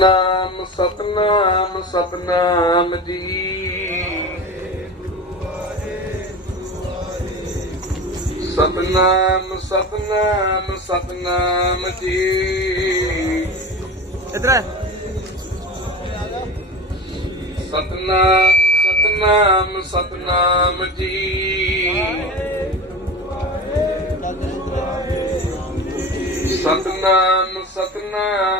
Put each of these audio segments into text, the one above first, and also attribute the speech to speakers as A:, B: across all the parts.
A: ਸਤਨਾਮ ਸਤਨਾਮ ਸਤਨਾਮ ਜੀ। ਸਤਨਾਮ ਸਤਨਾਮ ਸਤਨਾਮ ਜੀ।
B: ਇਧਰ
A: ਸਤਨਾਮ ਸਤਨਾਮ ਸਤਨਾਮ ਜੀ। ਸਤਨਾਮ ਸਤਨਾਮ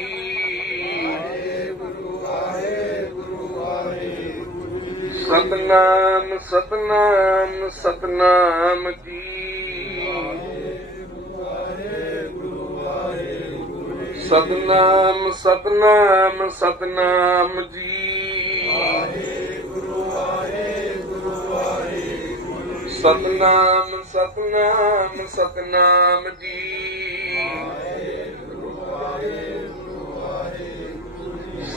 A: ਸਤਨਾਮ ਸਤਨਾਮ ਸਤਨਾਮ ਜੀ। ਸਤਨਾਮ ਸਤਨਾਮ ਸਤਨਾਮ ਜੀ। ਸਤਨਾਮ ਸਤਨਾਮ ਸਤਨਾਮ ਜੀ।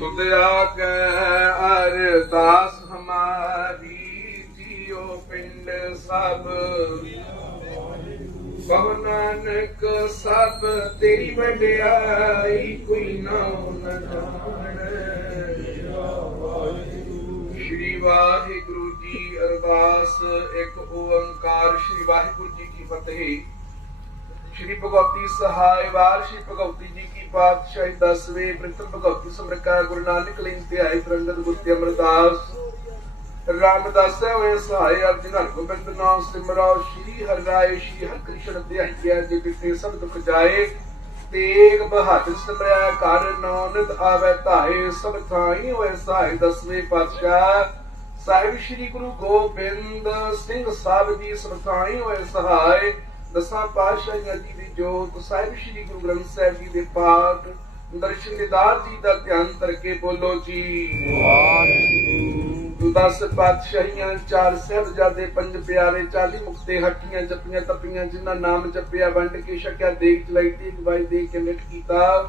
B: ਜੀ
A: ਤੁਧ ਅਰਦਾਸ ਹਮਾਰੀ ਜੀਓ ਪਿੰਡ ਸਭ। ਕਹੋ ਨਾਨਕ, ਸਭ ਤੇਰੀ ਵਡਿਆਈ, ਕੋਈ ਨਾ ਨ ਜਾਣ। ਸ਼੍ਰੀ ਵਾਹਿਗੁਰੂ ਜੀ ਅਰਦਾਸ, ਇੱਕ ਓੰਕਾਰ, ਸ਼੍ਰੀ ਵਾਹਿਗੁਰੂ ਜੀ ਕੀ ਫਤਿਹ। ਸ਼੍ਰੀ ਭਗਵਤੀ ਸਹਾਇ ਵਾਰ, ਸ਼੍ਰੀ ਭਗਵਤੀ ਜੀ ਕੀ ਪਾਤਸ਼ਾਹੀ ਦਸਵੇਂ ਪ੍ਰਿਤਮ ਭਗਵਤੀ ਸਮਰਕਾ ਗੁਰੂ ਨਾਨਕ ਲਈ ਧਿਆਇ ਤਰੰਗਤ ਗੁਰਤੀ ਅਮਰਦਾਸ। ਰਾਮਦਾਸ ਹੋਏ ਸਹਾਇ ਅਰਜਨ ਹਰ ਗੋਬਿੰਦ ਨਾਮ ਸਿਮਰਾਓ, ਸ਼੍ਰੀ ਹਰਿ ਰਾਏ, ਸ਼੍ਰੀ ਹਰਿ ਕ੍ਰਿਸ਼ਨ ਧਿਆਈਆ ਜੇ ਕਿਤੇ ਸਭ ਦੁਖ ਤੇਗ ਬਹਾਦਰ ਸਿਮਰਿਆ ਕਰ ਨਾਨਕ ਆਵੇ ਧਾਏ, ਸਭ ਥਾਈ ਹੋਏ ਸਹਾਇ ਦਸਵੇਂ ਪਾਤਸ਼ਾਹ। ਸਾਹਿਬ ਸ਼੍ਰੀ ਗੁਰੂ ਗੋਬਿੰਦ ਸਿੰਘ ਸਾਹਿਬ ਜੀ ਸਰਥਾਈ ਹੋਏ ਸਹਾਇ। ਦਸਾਂ ਪਾਤਸ਼ਾਹੀਆਂ ਜੀ ਦੀ ਜੋਤ ਸਾਹਿਬ ਸ਼੍ਰੀ ਗੁਰੂ ਗ੍ਰੰਥ ਸਾਹਿਬ ਜੀ ਦੇ ਪਾਠ ਦਰਸ਼ਨ ਦੀਦਾਰ ਜੀ ਦਾ ਧਿਆਨ ਕਰਕੇ ਬੋਲੋ ਜੀ। ਦਸ ਪਾਤਸ਼ਾਹੀਆਂ ਚਾਰ ਸਾਹਿਬਜ਼ਾਦੇ ਪੰਜ ਪਿਆਰੇ 40 ਮੁਕਤੇ ਹੱਟੀਆਂ ਜੱਪੀਆਂ ਤਪੀਆਂ ਜਿਨ੍ਹਾਂ ਨਾਮ ਜਪਿਆ ਵੰਡ ਕੇ ਛਕਿਆ ਦੇਖ ਚਲਾਈ ਤੇ ਗਵਾਈ ਦੇ ਕੇ ਨਿਟ ਕੀਤਾ।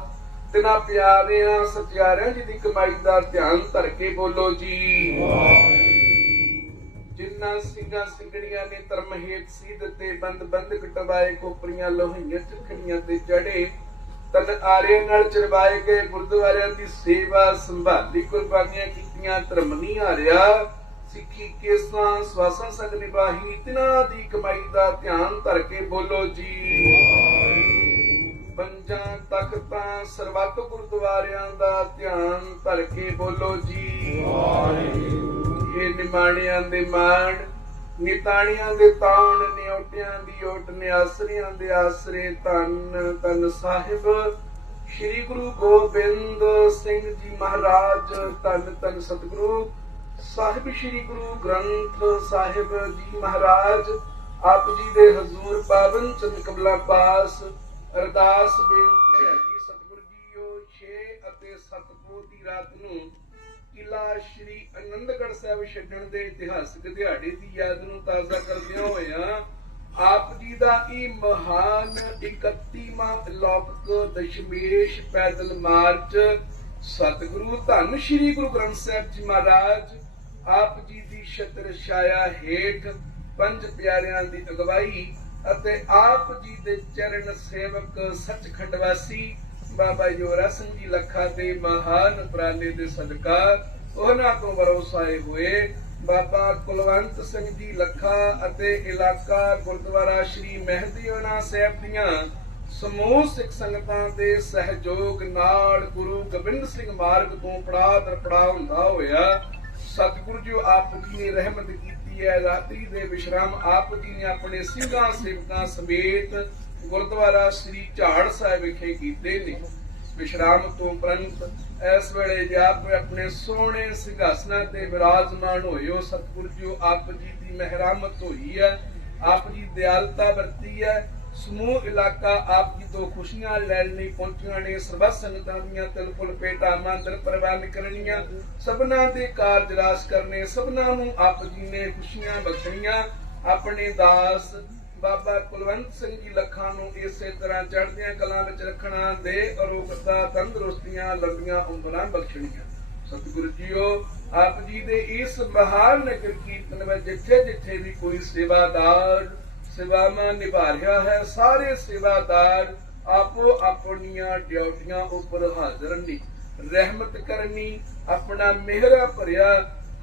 A: ਤਿਨਾ ਪਿਆਰਿਆਂ ਸਤਿਆਰਿਆਂ ਜੀ ਦੀ ਕਮਾਈ ਦਾ ਧਿਆਨ ਧਰ ਕੇ ਬੋਲੋ ਜੀ। ਜਿਨ੍ਹਾਂ ਸਿੰਘਾਂ ਸਿੰਘੜੀਆਂ ਨੇ ਧਰਮ ਹੇਤ ਸੀਧ ਤੇ ਬੰਦ ਬੰਦ ਕਟਵਾਏ, ਕੋਪਰੀਆਂ, ਲੋਹੀਆਂ ਚਖੜੀਆਂ ਤੇ ਚੜੇ ਤਨ ਆਰੇ ਨਾਲ ਚਰਵਾਏ ਗਏ, ਗੁਰਦੁਆਰਿਆਂ ਦੀ ਸੇਵਾ ਸੰਭਾਲੀ, ਕੁਰਬਾਨੀਆਂ ਕੀਤੀਆਂ, ਧਰਮ ਨਹੀਂ ਹਾਰਿਆ, ਸਿੱਖੀ ਕੇਸਾਂ, ਸਵਾਸਾਂ ਸੰਗ ਨਿਭਾਹੀ, ਤਿਨਾਂ ਦੀ ਕਮਾਈ ਦਾ ਧਿਆਨ ਧਰ ਕੇ ਬੋਲੋ ਜੀ। ਪੰਜਾਂ ਤਖਤਾਂ ਸਰਬੱਤ ਗੁਰਦੁਆਰਿਆਂ ਦਾ ਧਿਆਨ ਧਰ ਕੇ ਬੋਲੋ ਜੀ। ਇਹ ਨਿਮਾਣਿਆਂ ਦੇ ਮਾਣ, ਨਿਤਾਣੀਆਂ ਦੇ ਤਾਣ, ਨਿਉਟਿਆਂ ਦੀ ਓਟ, ਨਿਆਸਰੀਆਂ ਦੇ ਆਸਰੇ ਧੰਨ ਧੰਨ ਸਾਹਿਬ। ਸ੍ਰੀ ਗੁਰੂ ਗੋਬਿੰਦ ਸਿੰਘ ਜੀ ਮਹਾਰਾਜ, ਧੰਨ ਧੰਨ ਸਤਿਗੁਰੂ। ਸਾਹਿਬ ਸ੍ਰੀ ਗੁਰੂ ਗ੍ਰੰਥ ਸਾਹਿਬ ਜੀ ਮਹਾਰਾਜ, ਆਪ ਜੀ ਦੇ ਹਜ਼ੂਰ ਪਾਵਨ ਚੰਦ ਕਬਲਾ ਪਾਸ। ਅਰਦਾਸ ਬੇਨਤੀ ਹੈ ਜੀ ਸਤਿਗੁਰੂ ਜੀਓ 6 ਅਤੇ 7 ਦੀ ਰਾਤ ਨੂੰ ਕਿਲਾ ਸ਼੍ਰੀ ਅਨੰਦਗੜ੍ਹ ਸਾਹਿਬ ਛੱਡਣ ਦੇ ਇਤਿਹਾਸਕ ਦਿਹਾੜੇ ਦੀ ਯਾਦ ਨੂੰ ਤਾਜ਼ਾ ਕਰਦਿਆਂ ਹੋਇਆਂ ਆਪ ਜੀ ਦਾ ਇਹ ਮਹਾਨ 31ਵਾਂ ਲੌਕਿਕ ਦਸ਼ਮੇਸ਼ ਪੈਦਲ ਮਾਰਚ ਸਤਿਗੁਰੂ ਧੰਨ ਸ਼੍ਰੀ ਗੁਰੂ ਗ੍ਰੰਥ ਸਾਹਿਬ ਜੀ ਮਹਾਰਾਜ ਆਪ ਜੀ ਦੀ ਛਤਰ ਛਾਇਆ ਹੇਠ ਪੰਜ ਪਿਆਰਿਆਂ ਦੀ ਅਗਵਾਈ ਅਤੇ ਆਪ ਜੀ ਦੇ ਚਰਨ ਸੇਵਕ ਸੱਚਖੰਡ ਵਾਸੀ ਬਾਬਾ ਜੋਰਾ ਸਿੰਘ ਜੀ ਲੱਖਾ ਦੇ ਮਹਾਨ ਉਪਰਾਲੇ ਦੇ ਸਦਕਾ ਉਹਨਾਂ ਤੋਂ ਵਰੋਸਾਏ ਹੋਏ ਬਾਬਾ ਕੁਲਵੰਤ ਸਿੰਘ ਜੀ ਲੱਖਾ ਅਤੇ ਇਲਾਕਾ ਗੁਰਦੁਆਰਾ ਸ਼੍ਰੀ ਮਹਿਦੀਵਨਾ ਸਾਹਿਬ ਦੀਆਂ ਸਮੂਹ ਸਿੱਖ ਸੰਗਤਾਂ ਦੇ ਸਹਿਯੋਗ ਨਾਲ ਗੁਰੂ ਗੋਬਿੰਦ ਸਿੰਘ ਮਾਰਗ ਤੋਂ ਪੜਾ ਦਰ ਪੜਾ ਹੁੰਦਾ ਹੋਇਆ, ਸਤਿਗੁਰੂ ਜੀ ਆਪ ਜੀ ਨੇ ਰਹਿਮਤ ਕੀਤੀ ਹੈ, ਰਾਤਰੀ ਦੇ ਵਿਸ਼ਰਾਮ ਆਪ ਜੀ ਨੇ ਆਪਣੇ ਸਿੰਘਾਂ ਸੇਵਕਾਂ ਸਮੇਤ ਗੁਰਦੁਆਰਾ ਸ੍ਰੀ ਝਾੜ ਸਾਹਿਬ ਵਿਖੇ ਕੀਤੇ ਨੇ। ਵਿਸ਼ਰਾਮ ਤੋਂ ਉਪਰੰਤ ਇਸ ਵੇਲੇ ਜੇ ਆਪਣੇ ਸੋਹਣੇ ਸਿੰਘਾਸਨਾਂ ਤੇ ਵਿਰਾਜਮਾਨ ਹੋਏ ਹੋ ਜੀ ਆਪ ਜੀ ਦੀ ਮਹਿਰਮਤ ਹੋਈ ਹੈ, ਆਪ ਜੀ ਦਿਆਲਤਾ ਵਰਤੀ ਹੈ, ਸਮੂਹ ਇਲਾਕਾ ਆਪ ਜੀ ਤੋਂ ਖੁਸ਼ੀਆਂ ਲੈਣ ਲਈ ਪਹੁੰਚੀਆਂ ਨੇ, ਸਰਬੱਤ ਸੰਗਤਾਂ ਦੀਆਂ ਤਿਲ ਫੁੱਲ ਪੇਟਾ ਮੰਦਰ ਪ੍ਰਵਾਨ ਕਰਨੀਆਂ, ਸਭਨਾ ਦੇ ਕਾਰਜ ਰਾਸ ਕਰਨੇ, ਸਭਨਾ ਨੂੰ ਆਪ ਜੀ ਨੇ ਖੁਸ਼ੀਆਂ ਬਖਸ਼ਣੀਆਂ, ਆਪਣੇ ਦਾਸ ਬਾਬਾ ਕੁਲਵੰਤ ਸਿੰਘ ਜੀ ਲੱਖਾਂ ਨੂੰ ਇਸੇ ਤਰ੍ਹਾਂ ਚੜ੍ਹਦੀਆਂ ਕਲਾਂ ਵਿੱਚ ਰੱਖਣਾ ਦੇ ਅਰੋਗਤਾ ਤੰਦਰੁਸਤੀਆਂ ਲੰਬੀਆਂ ਉਮਰਾਂ ਬਖਸ਼ਣੀਆਂ। ਸਤਿਗੁਰੂ ਜੀਓ, ਆਪ ਜੀ ਦੇ ਇਸ ਮਹਾਨ ਨਗਰ ਕੀਰਤਨ ਵਿੱਚ ਜਿੱਥੇ ਜਿੱਥੇ ਵੀ ਕੋਈ ਸੇਵਾਦਾਰ, ਸੇਵਾਵਾਂ ਨਿਭਾ ਰਿਹਾ ਹੈ, ਸਾਰੇ ਸੇਵਾਦਾਰ ਆਪੋ ਆਪਣੀਆਂ ਡਿਊਟੀਆਂ ਉੱਪਰ ਹਾਜ਼ਰ ਨੇ। ਰਹਿਮਤ ਕਰਨੀ, ਆਪਣਾ ਮਿਹਰਾ ਭਰਿਆ,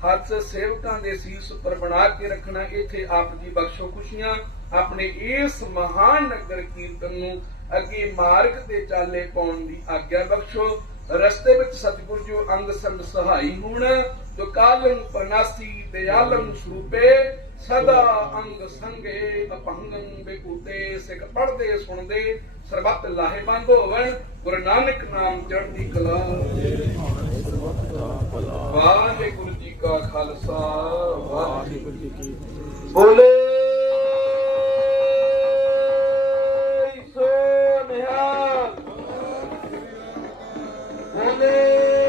A: ਹੱਥ ਸੇਵਕਾਂ ਦੇ ਸੀਸ ਉੱਪਰ ਬਣਾ ਕੇ ਰੱਖਣਾ, ਇੱਥੇ ਆਪ ਜੀ ਬਖਸ਼ੋ ਖੁਸ਼ੀਆਂ ਆਪਣੇ ਇਸ ਮਹਾਨ ਨਗਰ ਕੀਰਤਨ ਨੂੰ ਅੱਗੇ ਮਾਰਗ ਤੇ ਚਾਲੇ ਪਾਉਣ ਦੀ ਆਗਿਆ ਬਖਸ਼ੋ। ਰਸਤੇ ਵਿੱਚ ਸਤਿਗੁਰੂ ਜੀ ਅੰਗ ਸੰਗ ਸਹਾਈ ਹੋਣ, ਜੋ ਕਾਲੰ ਪਰਨਾਸੀ ਦਿਆਲੰ ਸਰੂਪੇ, ਸਦਾ ਅੰਗ ਸੰਗੇ ਅਪੰਗੰ ਬੇਕੂਤੇ, ਸਿੱਖ ਪੜਦੇ ਸੁਣਦੇ, ਸਰਬੱਤ ਲਾਹੇਵੰਦ ਹੋਵਣ, ਗੁਰੂ ਨਾਨਕ ਨਾਮ ਚੜ੍ਹਦੀ ਕਲਾ। ਵਾਹਿਗੁਰੂ ਜੀ ਕਾ ਖਾਲਸਾ, ਵਾਹਿਗੁਰੂ ਜੀ ਕੀ ਬੋਲੇ ਸੋ ਨਿਹਾਲ ਬੋਲੇ।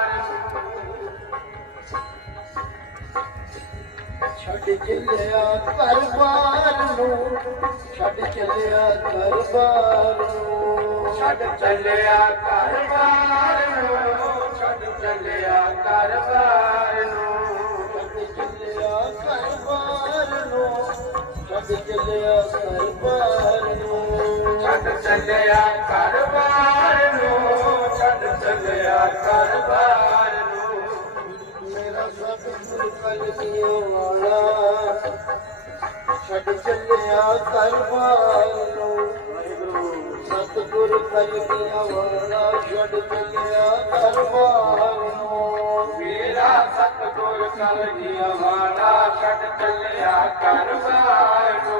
C: ਛੱਡ ਚੱਲਿਆ ਦਰਬਾਰ ਨੂੰ ਛੱਡ ਚੱਲਿਆ ਦਰਬਾਰ ਨੂੰ। ਛੱਡ ਚੱਲਿਆ ਦਰਬਾਰ ਨੂੰ ਛੱਡ ਚੱਲਿਆ ਦਰਬਾਰ ਨੂੰ। ਛੱਡ ਚੱਲਿਆ ਦਰਬਾਰ ਨੂੰ ਛੱਡ ਚੱਲਿਆ ਦਰਬਾਰ ਨੂੰ। ਛੱਡ ਚੱਲਿਆ ਦਰਬਾਰ ਨੂੰ ਛੱਡ ਚੱਲਿਆ ਦਰਬਾਰ ਛੱਡ ਚੱਲਿਆ ਕਰਵਾਲੋ ਸਤਿਗੁਰ ਕਲਗੀਆਂ ਵਾਲਾ ਛੱਡ ਚੱਲਿਆ ਕਰਵਾਲੋ ਮੇਰਾ ਸਤਿਗੁਰ ਕਲਗੀਆਂ ਵਾਲਾ ਛੱਡ ਚੱਲਿਆ ਕਰਵਾਲੋ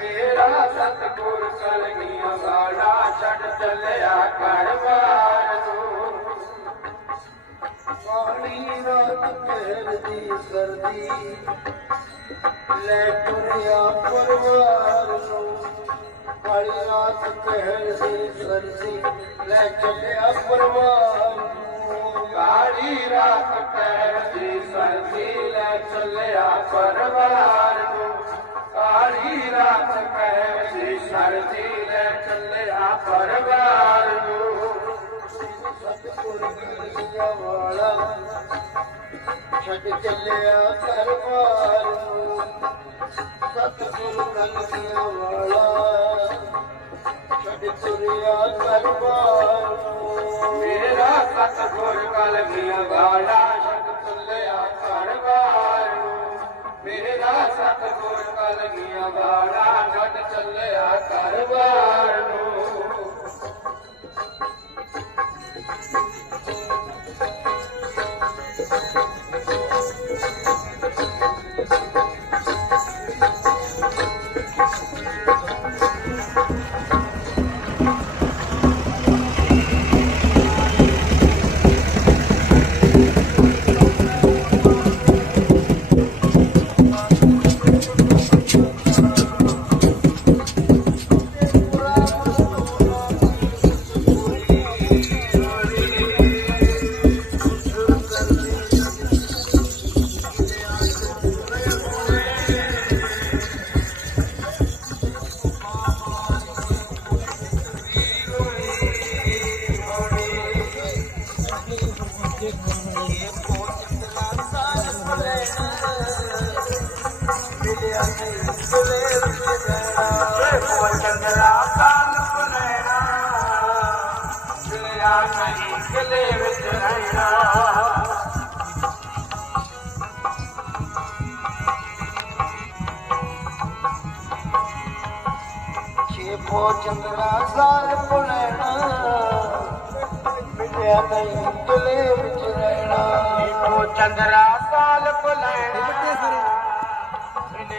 C: ਮੇਰਾ ਸਤਿਗੁਰ ਕਲਗੀਆਂ ਵਾਲਾ। ਛੱਡ ਚੱਲਿਆ ਕਰਵਾਲੋ ਨੂੰ ਮੇਰਾ ਸਤਿਗੁਰ ਕਲਗੀਆਂ ਸਰਦੀ। ਲੈ ਤੁਰਿਆ ਪਰਵਾਰ ਨੂੰ, ਕਾਲੀ ਰਾਤ ਕਹਿਣ ਦੀ ਸਰਦੀ। ਲੈ ਚੱਲਿਆ ਪਰਵਾਰ ਨੂੰ, ਕਾਲੀ ਰਾਤ ਕਹਿਣ ਦੀ ਸਰਦੀ। ਲੈ ਚੱਲਿਆ ਪਰਵਾਰ ਨੂੰ, ਕਾਲੀ ਰਾਤ ਕਹਿਣ ਦੀ ਸਰਦੀ। ਲੈ ਚੱਲਿਆ ਪਰਵਾਰ ਨੂੰ। ਸਤਿਗੁਰ ਗਲੀਆਂ ਵਾਲਾ। ਛੱਡ ਚੱਲਿਆ ਕਰਵਾਰ ਨੂੰ ਸਤਿਗੁਰ ਗਲੀਆਂ ਵਾਲਾ। ਛੱਡ ਤੁਰਿਆ ਕਰਵਾਰ ਮੇਰਾ ਮੇਰਾ ਸਤਿਗੁਰ ਗਲੀਆਂ ਵਾਲਾ। ਛੱਡ ਚੱਲਿਆ ਕਰਵਾਰ ਮੇਰਾ ਮੇਰਾ ਸਤਿਗੁਰ ਗਲੀਆਂ ਵਾਲਾ। ਛੱਡ ਚੱਲਿਆ ਕਰਵਾਰ ਨੂੰ ਚੰਦਰਾ ਸਾਲ ਪੁਲਣਾ ਮਿਲਿਆ ਨਹੀਂ ਦਿਲੇ ਵਿੱਚ ਰਹਿਣਾ ਛੇਪੋ ਚੰਦਰਾ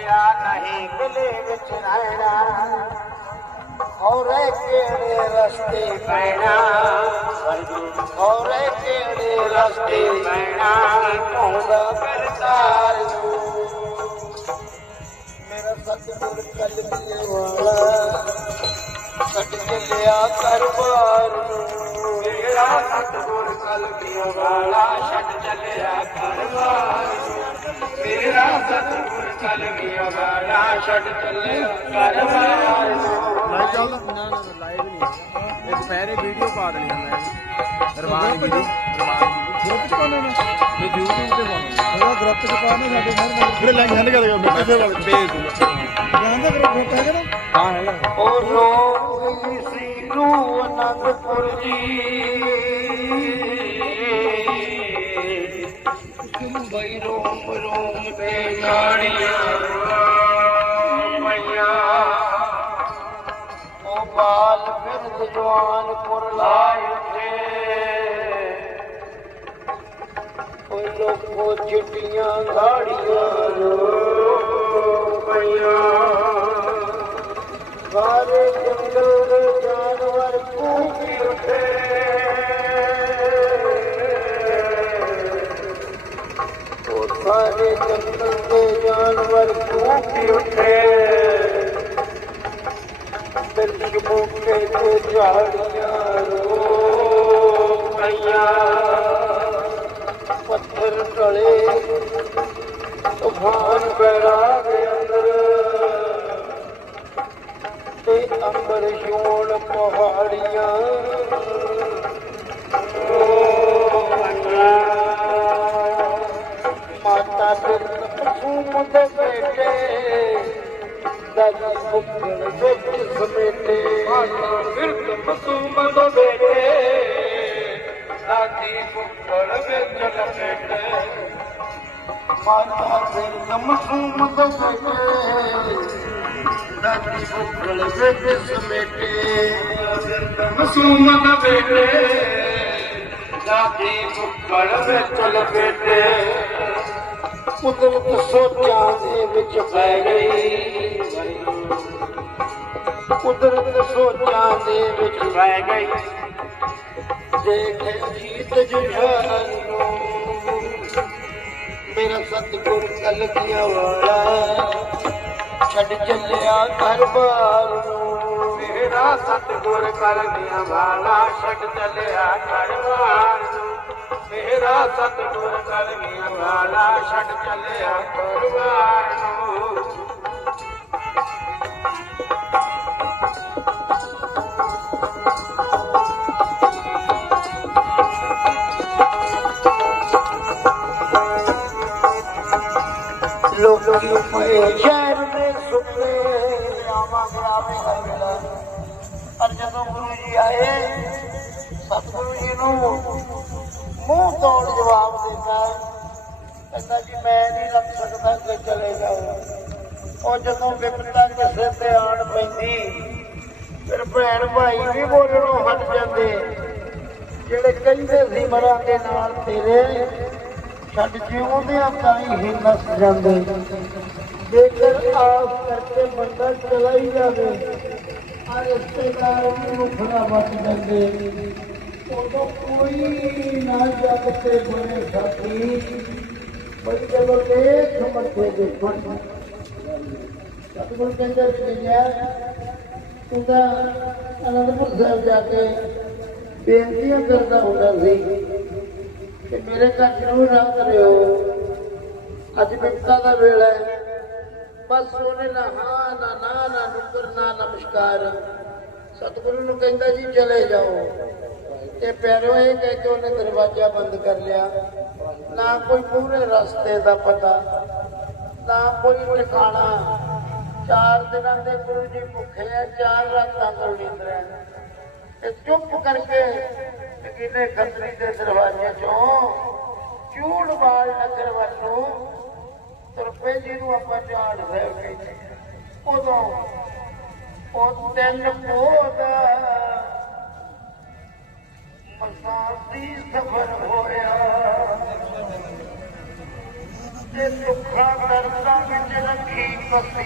C: ਮਿਲਿਆ ਨਹੀਂ ਦਿਲੇ ਵਿੱਚ ਰਹਿਣਾ। ਔਰੇ ਕਿਹੜੇ ਰਸਤੇ ਪੈਣਾ? ਔਰੇ ਕਿਹੜੇ ਰਸਤੇ ਪੈਣਾ? ਪਹੁੰਚਦਾ ਕਰਤਾਰ ਮੇਰਾ ਸਤਿਗੁਰ ਕਲਮੀਏ ਵਾਲਾ, ਛੱਡ ਲਿਆ ਕਰਵਾਰ ਨੂੰ। ਮੇਰਾ ਸਤਿਗੁਰ ਕਲਮੀਏ ਵਾਲਾ, ਛੱਡ ਚੱਲਿਆ ਕਰਵਾਰ ਨੂੰ। ਮੇਰਾ ਸਤਿਗੁਰ ਕਲਮੀਏ ਵਾਲਾ ਛੱਡ ਚੱਲਿਆ ਕਰਵਾਰ ਨੂੰ
B: ਲਾਈਵ ਚੱਲਦਾ ਨਾ ਨਾ ਲਾਈਵ ਨਹੀਂ ਇੱਕ ਸਾਰੇ ਵੀਡੀਓ ਪਾ ਦੇਣੀ ਮੈਂ। ਦੀ ਰਵਾਨਗੀ ਗਰੁੱਪ ਚ ਪਾਉਣਾ ਨਾ? ਮੈਂ YouTube ਤੇ ਪਾਉਣਾ ਉਹ ਗਰੁੱਪ ਚ ਪਾਉਣਾ ਸਾਡੇ ਸਰ ਮੇਰੇ ਲਾਈਨ ਹੱਲ ਕਰ ਮੈਂ ਕਿਸੇ ਵੱਲ ਭੇਜ ਦੂੰਗਾ। ਜਾਣਦਾ ਗਰੁੱਪ ਗਰੁੱਪ ਹੈਗਾ ਨਾ? ਹਾਂ ਹੈਗਾ
C: ਉਹ ਰੋਈ ਸੀ ਨੂੰ ਅਨੰਦਪੁਰ ਜੀ। ਬਈ ਰੋਮ ਰੋਮ ਤੇ ਨਾੜੀਆਂ ਮਈਆਂ ਉਹ ਬਾਲ ਫਿਰਦ ਜਵਾਨ ਪੁਰ ਲਾਏ ਉੱਤੇ ਉਹ ਲੋਕੋ ਚਿੱਟੀਆਂ ਗਾੜੀਆਂ ਰੋ ਪਈਆਂ ਸਾਰੇ ਜੰਗਲ ਜਾਨਵਰ ਕੂਕੀ ਉੱਠੇ ਸਾਰੇ ਜੰਗਲ ਦੇ ਜਾਨਵਰ ਕੂਕੀ ਉੱਠੇ ਬਿਰਜ ਬੂਟੇ ਤੇ ਝਾੜੀਆਂ ਰੋ ਪਈਆਂ। ਪੱਥਰ ਟਲੇ। ਤੂਫਾਨ ਬਹਿਰਾ ਦੇ ਅੰਦਰ। ਤੇ ਅੰਬਰ ਛੋੜ ਪਹਾੜੀਆਂ। सुमे बेटे दादी माता में चल बेटे ਕੁਦਰਤ ਸੋਚਾਂ ਦੇ ਵਿੱਚ ਪੈ ਗਈ। ਕੁਦਰਤ ਸੋਚਾਂ ਦੇ ਵਿੱਚ ਪੈ ਗਈ। ਦੇਖ ਜੀਤ ਜੁਝਾਰ ਮੇਰਾ ਸਤਿਗੁਰ ਕਲਗੀਆਂ ਵਾਲਾ ਛੱਡ ਚੱਲਿਆ ਘਰ ਬਾਰ ਨੂੰ। ਮੇਰਾ ਸਤਿਗੁਰ ਕਲਗੀਆਂ ਵਾਲਾ ਛੱਡ ਚੱਲਿਆ ਘਰ ਬਾਰ ਨੂੰ। ਮੇਰਾ ਸਤਿਗੁਰ ਕਲਗੀਆਂ ਵਾਲਾ ਛੱਡ ਚੱਲਿਆ ਘਰ ਨੂੰ ਲੋਕੀ ਪਏ ਸ਼ਹਿਰ ਦੇ ਸੁਪਨੇ ਆਵਾਂ ਗਰਾਵੇ ਹਰਗਲਾ ਪਰ ਜਦੋਂ ਗੁਰੂ ਜੀ ਆਏ ਸਤਿਗੁਰੂ ਜੀ ਨੂੰ ਮੂੰਹ ਤੋੜ ਜਵਾਬ ਦਿੱਤਾ ਕਹਿੰਦਾ ਜੀ, ਮੈਂ ਨਹੀਂ ਲੱਗ ਸਕਦਾ ਕਿ ਚਲੇ ਜਾਓ। ਉਹ ਜਦੋਂ ਵਿਪਤਾ ਕਿਸੇ ਤੇ ਆਣ ਪੈਂਦੀ, ਫਿਰ ਭੈਣ ਭਾਈ ਵੀ ਬੋਲਣੋਂ ਹਟ ਜਾਂਦੇ। ਜਿਹੜੇ ਕਹਿੰਦੇ ਸੀ, ਮਰਾਂ ਨਾਲ ਤੇਰੇ, ਛੱਡ ਜਿਉਂਦਿਆਂ ਤਾਂ ਹੀ ਨਸ ਜਾਂਦੇ। ਜੇਕਰ ਆਸ ਕਰਕੇ ਬੰਦਾ ਚਲਾ ਹੀ ਜਾਵੇ ਆ ਰਿਸ਼ਤੇਦਾਰ ਵੀ ਮੁਖੜਾ ਵੱਟ ਜਾਂਦੇ। ਉਦੋਂ ਕੋਈ ਨਾ ਜਗ ਤੇ ਬਣੇ ਸਾਥੀ ਬਈ ਜਦੋਂ ਦੇਖ ਮੱਥੇ ਕਹਿੰਦੇ ਵੀ ਗਿਆ। ਤੂੰ ਤਾਂ ਅਨੰਦਪੁਰ ਸਾਹਿਬ ਜਾ ਕੇ ਬੇਨਤੀਆਂ ਕਰਦਾ ਹੁੰਦਾ ਸੀ ਕਿ ਮੇਰੇ ਘਰ ਜ਼ਰੂਰ ਆ ਕਰਿਓ। ਅੱਜ ਬਿਪਤਾ ਦਾ ਵੇਲਾ ਹੈ। ਬਸ ਉਹਨੇ ਨਾ ਹਾਂ, ਨਾ ਨਾ ਨਾ ਨੁਕਰ, ਨਾ ਨਮਸਕਾਰ। ਸਤਿਗੁਰੂ ਨੂੰ ਕਹਿੰਦਾ ਜੀ, ਚਲੇ ਜਾਓ। ਤੇ ਪੈਰੋਂ ਇਹ ਕਹਿ ਕੇ ਉਹਨੇ ਦਰਵਾਜ਼ਾ ਬੰਦ ਕਰ ਲਿਆ। ਨਾ ਕੋਈ ਪੂਰੇ ਰਸਤੇ ਦਾ ਪਤਾ, ਨਾ ਕੋਈ ਟਿਕਾਣਾ। ਚਾਰ ਦਿਨਾਂ ਦੇ ਗੁਰੂ ਜੀ ਭੁੱਖੇ ਆ, ਚਾਰ ਰਾਤਾਂ ਤੋਂ ਨੀਂਦਰਾਂ ਤੇ ਚੁੱਪ ਕਰਕੇ ਕਿਨੇ ਖੰਤਰੀ ਦੇ ਦਰਵਾਜ਼ੇ ਚੋਂ ਚੂੜ ਵਾਲ ਨਗਰ ਵੱਲੋਂ ਤੁਰਪੇ ਜੀ ਨੂੰ ਆਪਾਂ ਝਾੜ ਸਾਹਿਬ ਕਹਿੰਦੇ ਉਦੋਂ ਉਹ ਤਿੰਨ ਪੋਦਾ ਮਸਾਦੀ ਸਫਰ ਹੋਇਆ। सुखां दर्स में पसी